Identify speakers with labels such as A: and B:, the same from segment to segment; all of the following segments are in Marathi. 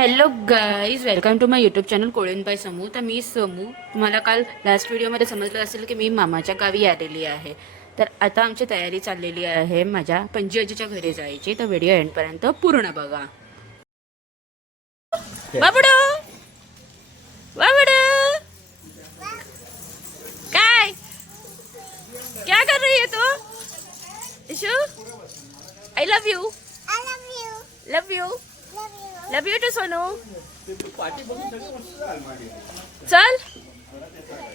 A: Hello guys welcome to my YouTube channel Kolinbai Samu तर मी समू तुम्हाला काल लास्ट व्हिडिओमध्ये समजलं असेल की मी मामाच्या गावी आलेली आहे. तर आता आमची तयारी चाललेली आहे माझ्या पणजी घरी जायची. तर व्हिडिओ एंडपर्यंत पूर्ण बघा. बाबडू! बाबडू! काय? क्या कर रही है तू? Ishu? I love you
B: I love you.
A: Love you. Love you too Sonu चल।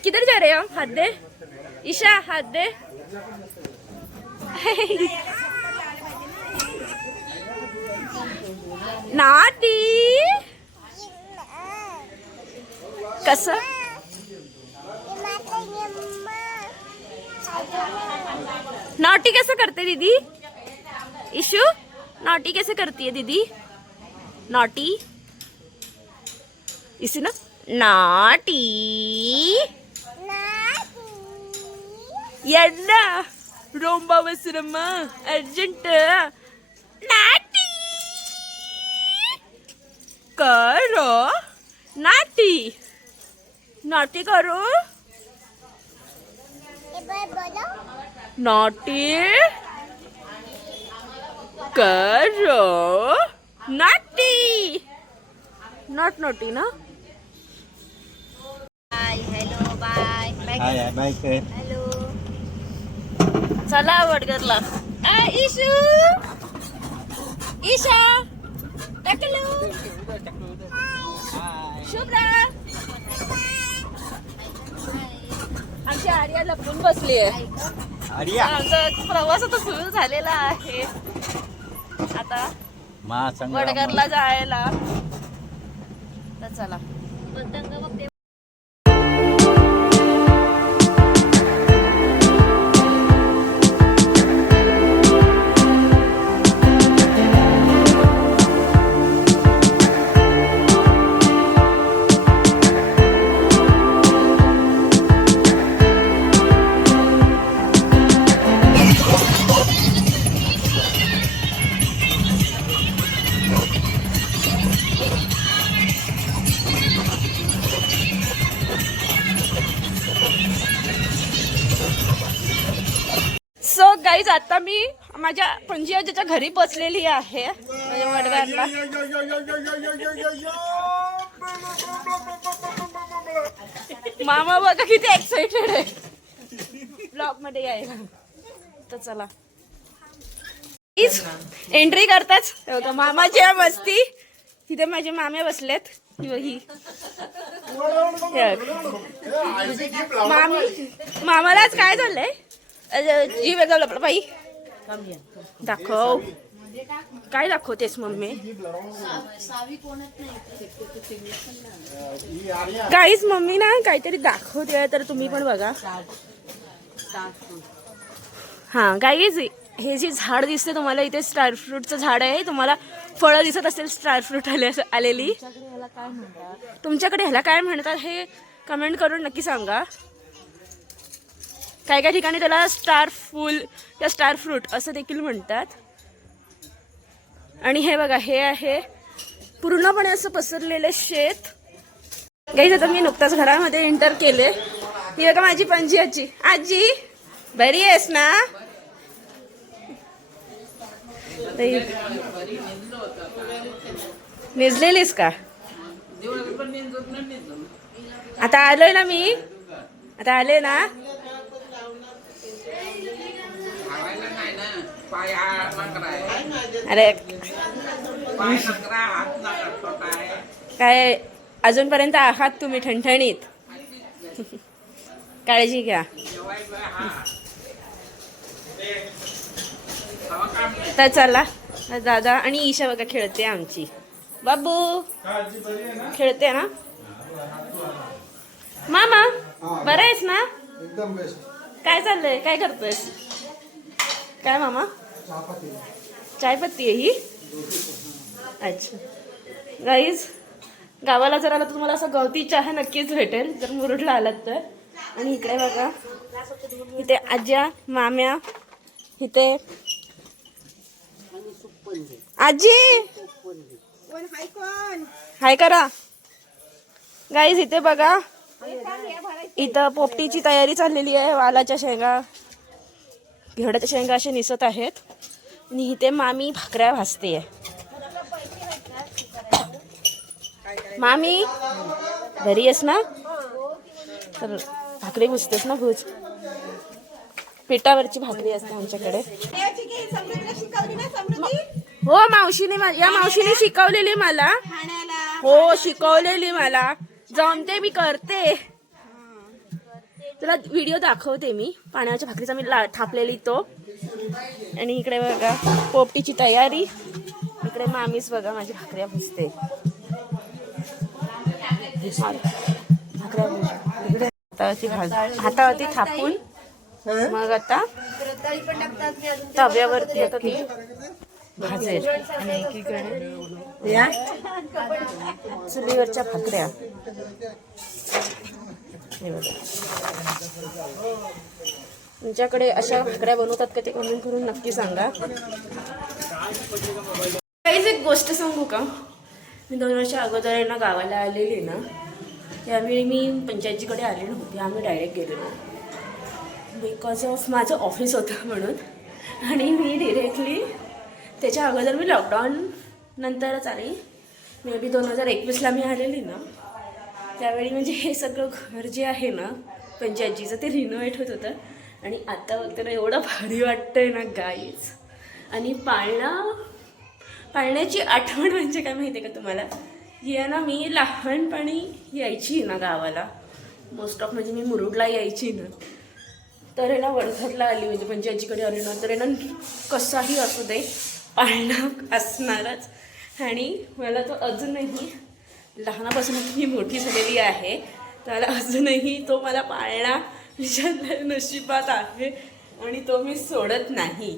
A: किधर जा रहे हो? हाथ दे। ईशा, हाथ दे। नाटी। कस नॉटी कैसे करते दीदी? इशू नाटी कैसे करती है दीदी? naughty? Is enough naughty? என்ன? ரொம்ப அவசரமா? அர்ஜென்ட்டு நாட்டி கரோ? நாட்டி நாட்டி கரோ? நாட்டி
B: கரோ? நாட்டி नॉट नोटी
C: ना? बाय हॅलो
B: हॅलो
A: चला वडगरला आ इशू आमची आर्या लपून बसली आहे आमचा प्रवास आता सुरू झालेला आहे. आता वडगरला जायला. तर चला सो गाईज आता मी माझ्या पणजी आजीच्या घरी बसलेली आहे. माझ्या मामा बघा किती एक्साइटेड आहे. ब्लॉगमध्ये यायला. तर चला. एंट्री करताच. बघा, मामाची आहे मस्ती. तिथे माझे मामे बसलेत. ही ही. मामालाच काय झालंय? जीव एकदम लपला बाई. दाखव. काय दाखवतेस मम्मी? काहीच मम्मी ना काहीतरी दाखवते तर तुम्ही पण बघा. हा काहीच हे जे झाड दिसते तुम्हाला इथे स्टार फ्रूटचं झाड आहे. तुम्हाला फळं दिसत असेल स्टार फ्रूट आले आलेली. तुमच्याकडे ह्याला काय म्हणतात? हे कमेंट करून नक्की सांगा. काही काही ठिकाणी त्याला स्टार फूल किंवा स्टार फ्रूट असं देखील म्हणतात. आणि हे बघा हे आहे पूर्णपणे असं पसरलेलं शेत. गाईज आता मी नुकताच घरामध्ये एंटर केले. ही बघा माझी पणजी आजी. आजी बरी आहेस ना? निजलेलीस का? आता आलोय ना मी? आता आले ना? अरे काय अजूनपर्यंत आहात तुम्ही ठणठणीत. काळजी घ्या. तर चला दादा आणि ईशा बघा खेळते आमची. बाबू खेळते ना? मामा बरं आहेस ना?
D: एकदम बेस्ट
A: काय चाललंय? काय करतोयस? काय मामा? चायपत्ती आहे ही? अच्छा. गाईज गावाला जर आला तर तुम्हाला असं गवती चहा नक्कीच भेटेल जर मुरुडला आलात तर. आणि इकडे बघा इथे आज्या माम्या इथे आजी! हाय करा. गाईज इथे बघा इथं पोपटीची तयारी चाललेली आहे वालाच्या शेंगा. घेवड्याच्या शेंगा असे निसत आहेत. आणि इथे मामी भाकऱ्या भाजते मामी घरी आहेस ना? तर भाकरी भुजतेस ना भुज? पिठावरची भाकरी असते आमच्याकडे. हो मावशीने या मावशीने शिकवलेली मला. हो शिकवलेली मला. जमते मी करते. तुला व्हिडिओ दाखवते मी. पाण्याच्या भाकरीचा मी ला थापलेली तो. आणि इकडे बघा पोपटीची तयारी. इकडे मामीच बघा माझी भाकऱ्या भुजते भाकऱ्या भुज- इकडे हातावरती हातावरती थापून मग आता तव्यावरती आता ती भाजेल. आणि एकीकडे या. चुलीवरच्या भाकऱ्या. हे बघा तुमच्याकडे अशा भाकऱ्या बनवतात का ते कमेंट करून नक्की सांगा. काहीच एक गोष्ट सांगू का? मी दोन वर्ष अगोदर आहे ना गावाला आलेली ना त्यावेळी मी पंचायतीकडे आले नव्हते आम्ही डायरेक्ट गेलेलो बिकॉज ऑफ माझं ऑफिस होतं म्हणून. आणि मी डिरेक्टली त्याच्या अगोदर मी लॉकडाऊन नंतरच आली. मे बी दोन हजार एकवीसला मी आलेली ना. त्यावेळी म्हणजे हे सगळं घर जे आहे ना पंचायतीचं ते रिनोव्हेट होत होतं. आणि आता बघताना एवढं भारी वाटतंय ना गाईच आणि पाळणा पाळण्याची आठवण म्हणजे काय माहिती आहे का तुम्हाला? ही ना मी लहानपणी यायची ना गावाला. मोस्ट ऑफ म्हणजे मी मुरुडला यायची ना. तर आहे ना वडघरला आली म्हणजे पंचायतीकडे आली ना तर ना कसाही असू दे पाळणा असणारच. आणि मला तो अजूनही लहानापासून मी मोठी झालेली आहे. तर अजूनही तो मला पाळणा माझ्या नशिबात आहे आणि तो मी सोडत नाही.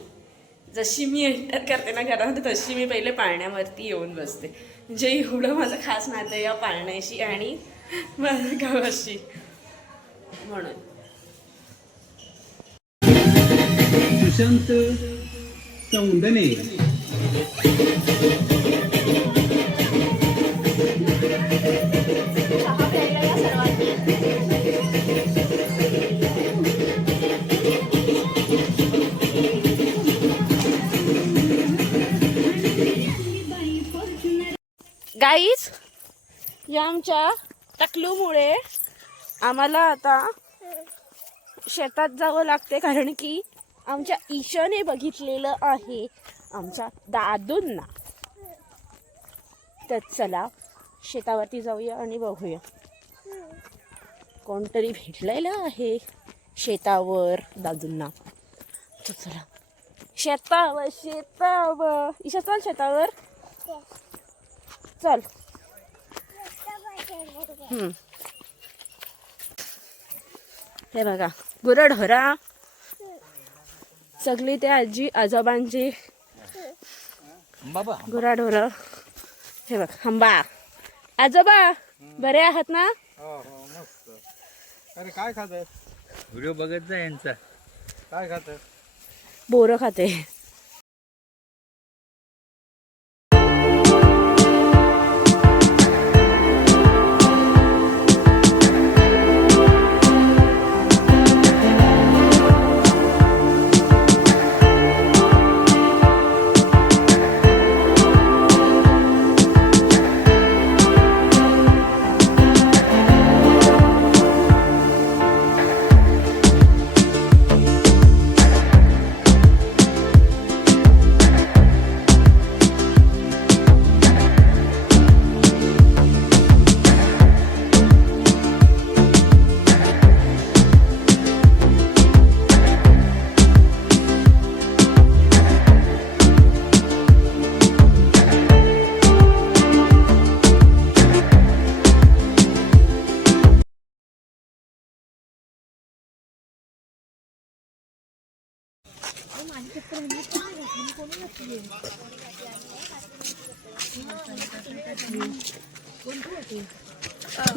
A: जशी मी एंटर करते ना घरामध्ये तशी मी पहिले पाळण्यावरती येऊन बसते. म्हणजे एवढं माझं खास नातं आहे या पाळण्याशी आणि माझ्या गावाशी. म्हणून.
D: सुशांत सौंदने.
A: गाईज या आमच्या टकलूमुळे आम्हाला आता शेतात जावं लागते कारण की आमच्या ईशाने बघितलेलं आहे आमच्या दादूंना. तर चला शेतावरती जाऊया आणि बघूया. कोणतरी भेटलेलं आहे शेतावर दादूंना. तर चला. शेतावर शेतावर. ईशा चल शेतावर. चल. हम्म. हे बघा गुरढोरा. सगळी ते आजी आजोबांची
C: बाबा.
A: गुराढोर. हे बघ हंबा. आजोबा बरे आहात ना?
D: अरे काय खात
C: व्हिडिओ बघत जा यांचा.
D: काय खात
A: बोरं खाते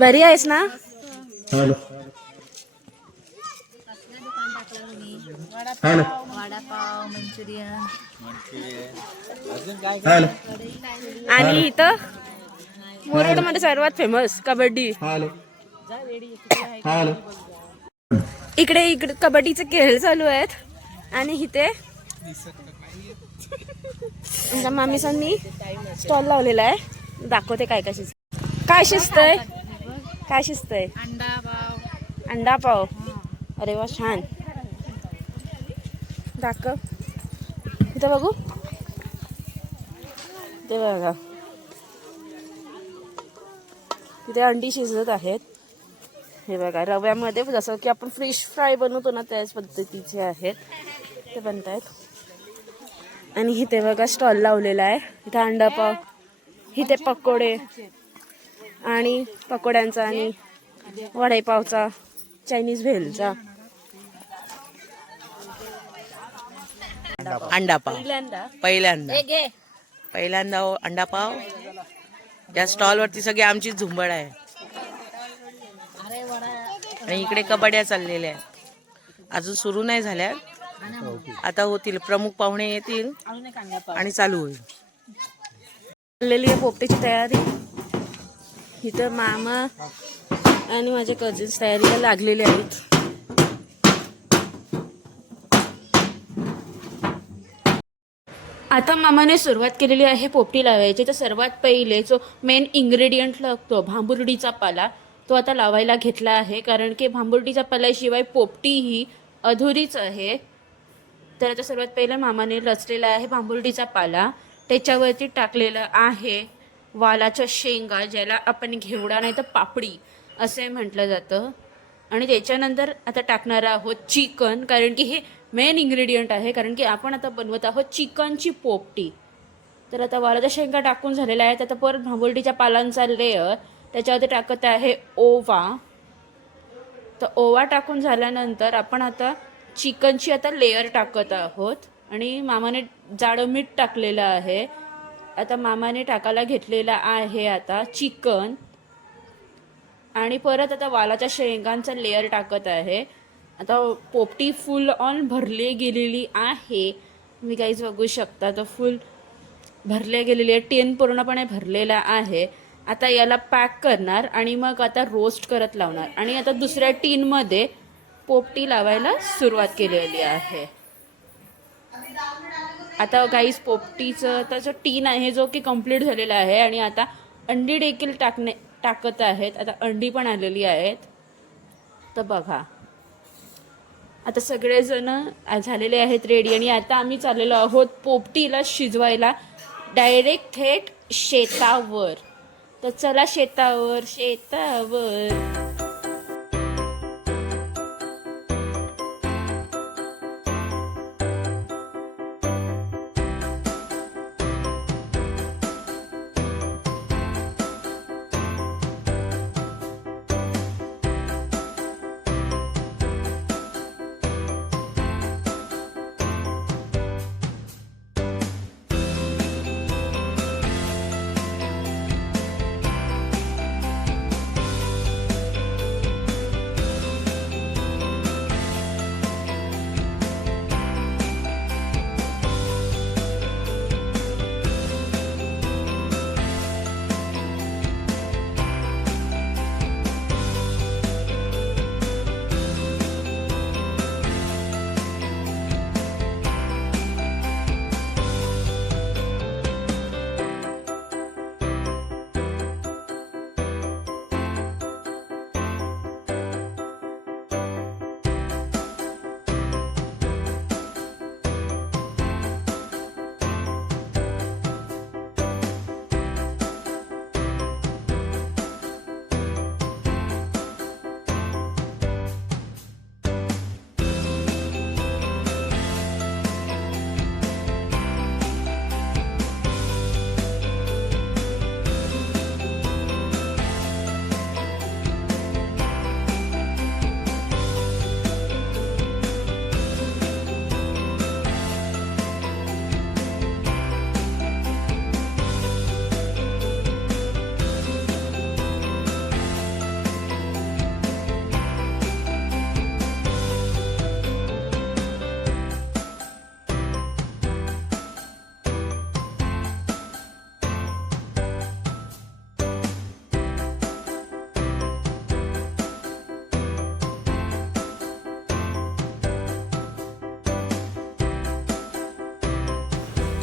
A: बरी आहेस ना?
B: वडापाव मंचुरियन
A: आणि इथं मुरडमध्ये सर्वात फेमस कबड्डी. इकडे इकडे कबड्डीचे खेळ चालू आहेत. आणि इथे आमच्या मामीसांनी स्टॉल लावलेला आहे. दाखवते काय काय शिज काय शिस्त आहे काय शिस्त आहे
B: अंडा पाव.
A: अंडा पाव अरे वा छान. दाखव. इथं बघू. ते बघा. तिथे अंडी शिजत आहेत. हे बघा रव्यामध्ये जसं की आपण फिश फ्राय बनवतो ना त्याच पद्धतीचे आहेत. ते बनत आहेत आणि इथे बघा स्टॉल लावलेला आहे. इथे अंडा पाव इथे पकोडे आणि पकोड्यांचा आणि वडापावचा चायनीज भेलचा.
E: अंडापाव
A: पहिल्यांदा.
E: पहिल्यांदा पहिल्यांदा अंडा अंडापाव या स्टॉलवरती सगळी आमची झुंबड आहे. आणि इकडे कबड्ड्या चाललेल्या आहेत. अजून सुरू नाही झाल्या आता होतील. प्रमुख पाहुणे येतील. आणि चालू होईल.
A: चाललेली आहे पोपटीची तयारी. इथं मामा आणि माझे कझिन्स तयारीला लागलेले आहेत. आता मामाने सुरुवात केलेली आहे पोपटी लावायची. तर सर्वात पहिले जो मेन इन्ग्रेडियंट लागतो भांबुर्डीचा पाला तो आता लावायला घेतला आहे. कारण की भांबुर्डीच्या पाल्याशिवाय पोपटी ही अधुरीच आहे. तर आता सर्वात पहिलं मामाने रचलेला आहे भांबुर्डीचा पाला. त्याच्यावरती टाकलेलं आहे वालाच्या शेंगा ज्याला आपण घेवडा नाही तर पापडी असे म्हटलं जातं. आणि त्याच्यानंतर आता टाकणार आहोत चिकन कारण की हे मेन इन्ग्रेडियंट आहे कारण की आपण आता बनवत आहोत चिकनची पोपटी. तर आता वालाच्या शेंगा टाकून झालेल्या आहेत. आता परत भांबुर्डीच्या पालांचा लेअर त्याच्यावरती टाकत आहे ओवा. तर ओवा टाकून झाल्यानंतर आपण आता चिकनची आता लेअर टाकत आहोत. आणि मामाने जाडं मीठ टाकलेलं आहे. आता मामाने टाकायला घेतलेला आहे आता चिकन. आणि परत आता वालाच्या शेंगांचा लेअर टाकत आहे. आता पोपटी फुल ऑन भरली गेलेली आहे. मी काहीच बघू शकता तर फुल भरले गेलेली आहे. टेन पूर्णपणे भरलेला आहे. आता याला पॅक करणार आणि मग आता रोस्ट करत लावणार. आणि आता दुसऱ्या टीनमध्ये पोपटी लावायला सुरुवात केलेली आहे. आता गाईस पोपटीचं त्याचं टीन आहे जो की कंप्लीट झालेला आहे आणि आता अंडी देखील टाकणे टाकत आहेत. आता अंडी पण आलेली आहेत. तर बघा. आता सगळेजण झालेले आहेत रेडी आणि आता आम्ही चाललेलो आहोत पोपटीला शिजवायला. डायरेक्ट थेट शेतावर. तर चला शेतावर शेतावर.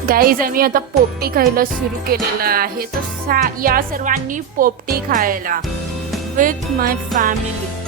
A: गाईज आम्ही आता पोपटी खायला सुरू केलेलं आहे. तर सा या सर्वांनी पोपटी खायला. With my family